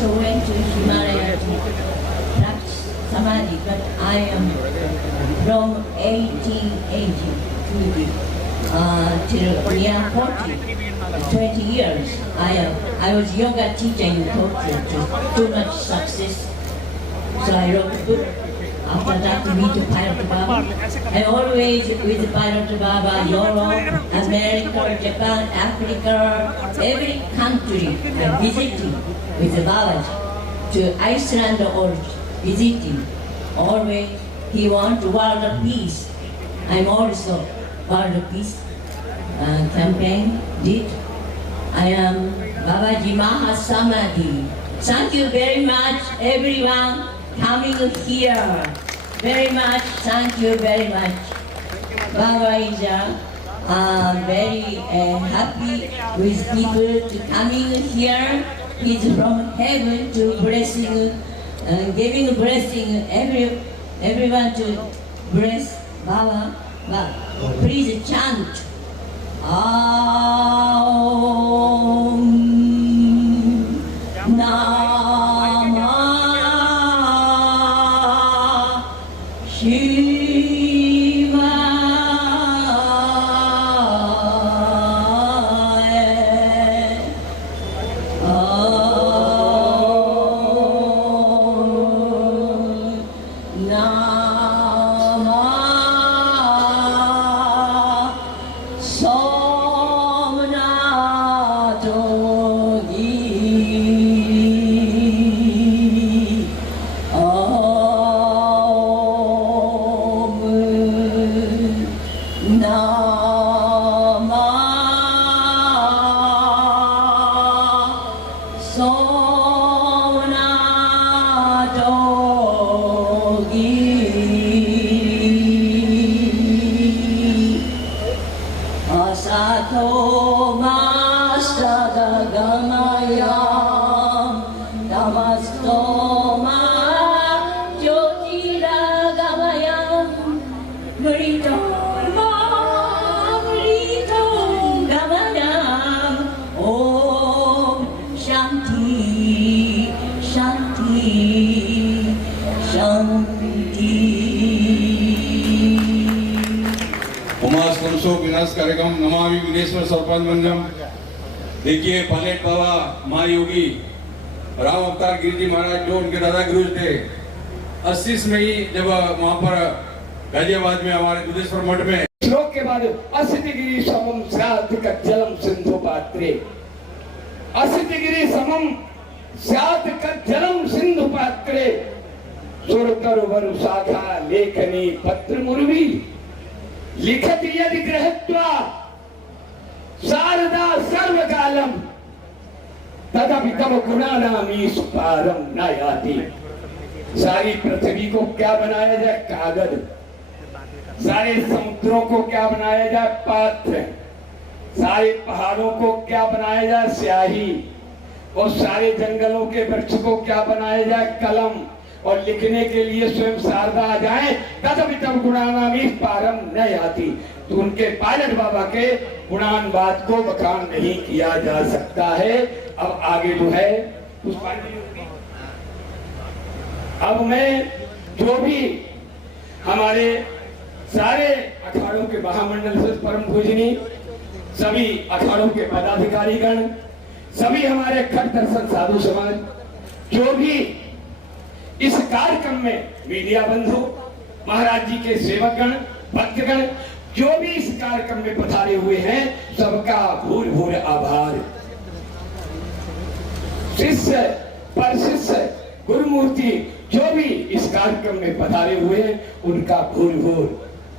also went to Himalaya to practice Samadhi, but I am from 1880 till near 40, 20 years. I was yoga teacher in Tokyo, too much success. So I wrote a book. After that, to meet Pilot Baba. I always with Pilot Baba, Europe, America, Japan, Africa, every country I'm visiting with Babaji. To Iceland or visiting. Always he wants world peace. I'm also world peace campaign did. I am Babaji Mahasamadhi. Thank you very much, everyone coming here. Very much, thank you very much. Baba is very happy with people to coming here. He's from heaven to blessing, giving blessing everyone to bless Baba. Please chant. Aum Namah विनाश कार्यक्रम नमामि विघ्नेश्वर सरपंच मंजम। देखिए pilot बाबा, महायोगी राम अवतार गिरिजी महाराज जो उनके दादा गुरु थे, 80 में ही जब वहां पर गाजियाबाद में हमारे दुधेश्वर मठ में श्लोक के बाद असितगिरी समम स्यात् कज्जलम सिंधु पात्रे, असितगिरी समम स्यात् कज्जलम सिंधु पात्रे, सुरतर वरु शाखा लेखनी पत्र मुर्वी लिखत यदि गृहत्वा शारदा सर्वकालम तदपि तव गुणानामीश पारम न याति। सारी पृथ्वी को क्या बनाया जाए? कागज। सारे समुद्रों को क्या बनाया जाए? पात्र। सारे पहाड़ों को क्या बनाया जाए? स्याही। और सारे जंगलों के वृक्ष को क्या बनाया जाए? कलम। और लिखने के लिए स्वयं शारदा आ जाए तदपि तव गुणानामीश पारम न याति। तो उनके पायलट बाबा के गुणानवाद को बखान नहीं किया जा सकता है। अब आगे जो है अब मैं जो भी हमारे सारे अखाड़ों के महामंडल से परम पूजनीय सभी अखाड़ों के पदाधिकारीगण, सभी हमारे खट दर्शन साधु समाज, जो भी इस कार्यक्रम में मीडिया बंधु, महाराज जी के सेवकगण, भक्तगण, जो भी इस कार्यक्रम में पधारे हुए हैं, सबका भूल भूल आभार। शिष्य पर शिष्य गुरुमूर्ति जो भी इस कार्यक्रम में पधारे हुए हैं, उनका भूल भूल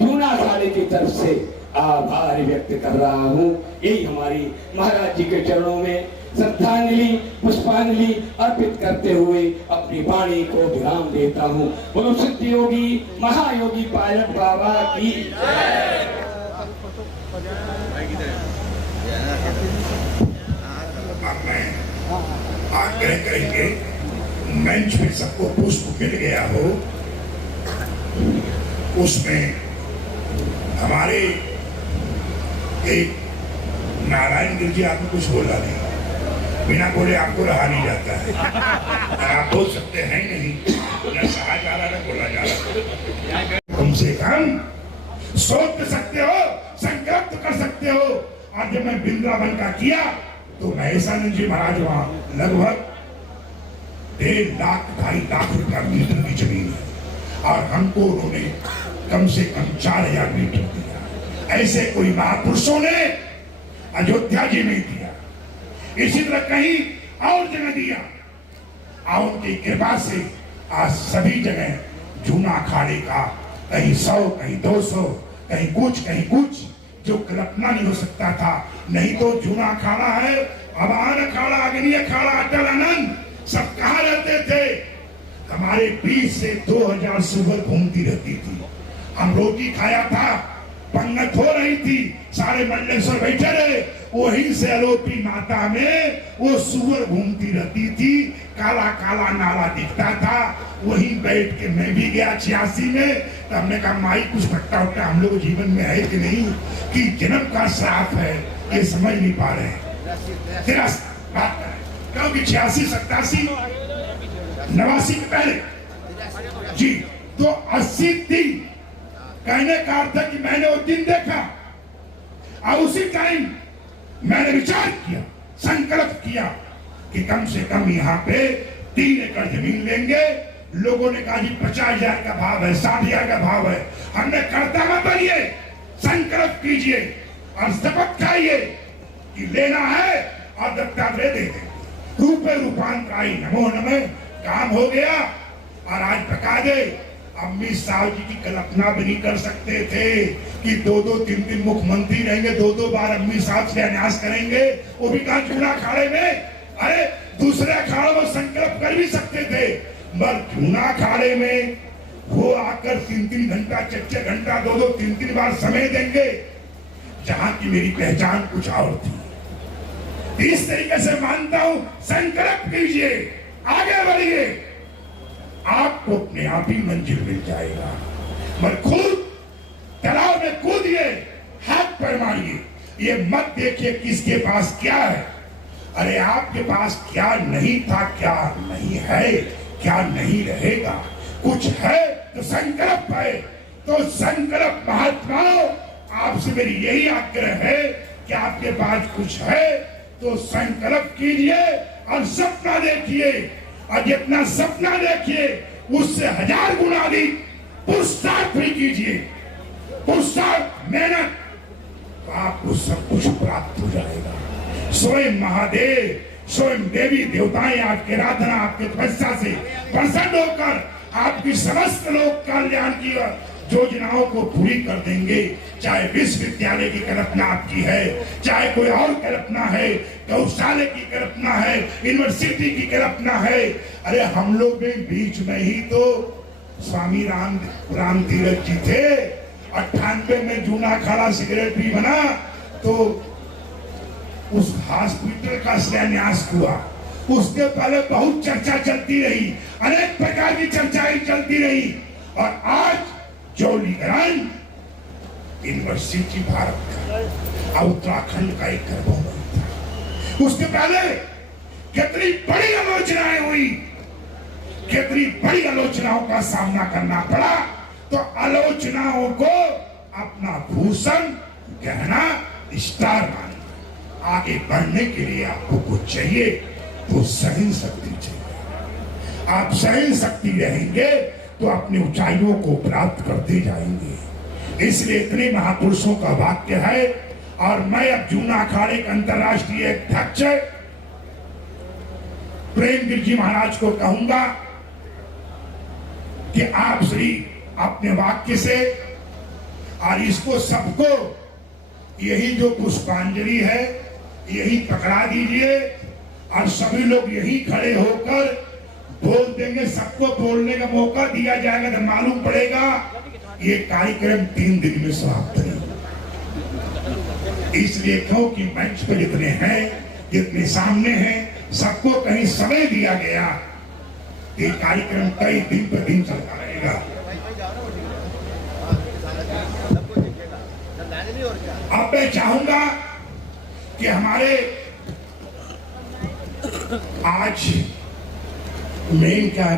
दूना खाने की तरफ से आभार व्यक्त कर रहा हूँ। यही हमारी महाराज जी के चरणों में श्रद्धांजलि पुष्पांजलि अर्पित करते हुए अपनी वाणी को विराम देता हूँ। बोलो सिद्ध योगी महायोगी पायलट बाबा की आग्रह करेंगे मंच पे सबको पुष्प मिल गया हो, उसमें हमारे एक नारायण गिर जी, आपने कुछ बोला नहीं, बिना बोले आपको रहा नहीं जाता है। आप बोल सकते हैं नहीं, न सहा जा रहा न बोला जा रहा। कम से कम सोच तो सकते हो, संकल्प तो कर सकते हो। और जब मैं वृंदावन का किया तो महेशानंद जी महाराज वहां लगभग 1.5 लाख 2.5 लाख रुपया मीटर की जमीन है और हमको उन्होंने कम से कम 4000 मीटर दिया। ऐसे कोई महापुरुषों ने अयोध्या जी में दिया, इसी तरह कहीं और जगह दिया। और उनकी कृपा से आज सभी जगह जूना अखाड़े का कहीं 100 कहीं 200 कहीं कुछ जो कल्पना नहीं हो सकता था। नहीं तो जूना अखाड़ा है, अबान अखाड़ा, अग्नि अखाड़ा, अटल अनंत सब कहाँ रहते थे? हमारे 20 से 2000 सुअर घूमती रहती थी। हम रोटी खाया था, पंगत हो रही थी, सारे मंडलेश्वर बैठे रहे, वहीं से अलोपी माता में वो सुअर घूमती रहती थी। काला काला नाला दिखता था, वहीं बैठ के मैं भी गया 86 में। तो हमने कहा माई कुछ भट्टा उट्टा हम लोग जीवन में है कि नहीं, कि जन्म का श्राप है, ये समझ नहीं पा रहे। तेरा बात है क्योंकि 86 87 89 के पहले जी तो 80 दिन कहने का अर्थ है कि मैंने वो दिन देखा और उसी टाइम मैंने विचार किया, संकल्प किया कि कम से कम यहाँ पे 3 एकड़ जमीन लेंगे। लोगों ने कहा जी 50,000 का भाव है, 60,000 का भाव है। हमने करता मत बनिए, संकल्प कीजिए और शपथ खाइए कि लेना है और दत्तात्रेय दे देंगे। रूपे रूपांतराई नमो नमः काम हो गया। और आज बता दे, अम्मी साहब जी की कल्पना भी नहीं कर सकते थे कि 2-2 3-3 मुख्यमंत्री रहेंगे, 2-2 बार अम्मी साहब से अन्यास करेंगे, वो भी कहा जूना अखाड़े में। अरे दूसरे अखाड़े में संकल्प कर भी सकते थे, मगर जूना अखाड़े में वो आकर 3-3 घंटा 4-4 घंटा 2-2 3-3 बार समय देंगे, जहां की मेरी पहचान कुछ और थी। इस तरीके से मानता हूं, संकल्प कीजिए, आगे बढ़िए, आपको अपने आप ही मंजिल मिल जाएगा। मगर खुद तालाब में कूदिए, हाथ पैर मारिए, ये मत देखिए किसके पास क्या है। अरे आपके पास क्या नहीं था, क्या नहीं है, क्या नहीं रहेगा, कुछ है तो संकल्प है। तो संकल्प महात्माओं, आपसे मेरी यही आग्रह है कि आपके पास कुछ है तो संकल्प कीजिए और सपना देखिए, और जितना सपना देखिए उससे 1000 गुना अधिक पुरुषार्थ भी कीजिए, पुरुषार्थ मेहनत, तो आपको सब कुछ प्राप्त हो जाएगा। स्वयं महादेव, स्वयं देवी देवताएं आपके आराधना, आपके तपस्या से प्रसन्न होकर आपकी समस्त लोक कल्याण की योजनाओं को पूरी कर देंगे। चाहे विश्वविद्यालय की कल्पना आपकी है, चाहे कोई और कल्पना है, गौशाले की कल्पना है, यूनिवर्सिटी की कल्पना है। अरे हम लोग भी बीच में ही तो स्वामी राम तीरथ जी थे। 98 में जूना अखाड़ा सिगरेट भी बना तो उस हॉस्पिटल का शिलान्यास हुआ। उसके पहले बहुत चर्चा चलती रही, अनेक प्रकार की चर्चाएं चलती रही, और आज जौलीग्रांट यूनिवर्सिटी भारत का उत्तराखंड का एक गर्भवन था। उसके पहले कितनी बड़ी आलोचनाएं हुई, कितनी बड़ी आलोचनाओं का सामना करना पड़ा। तो आलोचनाओं को अपना भूषण, गहना, स्टार मानना। आगे बढ़ने के लिए आपको कुछ चाहिए तो सहन शक्ति चाहिए। आप सहन शक्ति रहेंगे तो अपनी ऊंचाइयों को प्राप्त करते जाएंगे। इसलिए इतने महापुरुषों का वाक्य है। और मैं अब जूना अखाड़े के अंतर्राष्ट्रीय अध्यक्ष प्रेमवीर जी महाराज को कहूंगा कि आप श्री अपने वाक्य से और इसको सबको यही जो पुष्पांजलि है यही पकड़ा दीजिए, और सभी लोग यही खड़े होकर बोल देंगे। सबको बोलने का मौका दिया जाएगा तो मालूम पड़ेगा ये कार्यक्रम 3 दिन में समाप्त नहीं। इसलिए क्योंकि मंच पर जितने हैं, जितने सामने हैं, सबको कहीं समय दिया गया। ये कार्यक्रम कई दिन पर दिन चलता रहेगा। अब मैं चाहूंगा कि हमारे आज मैं इनका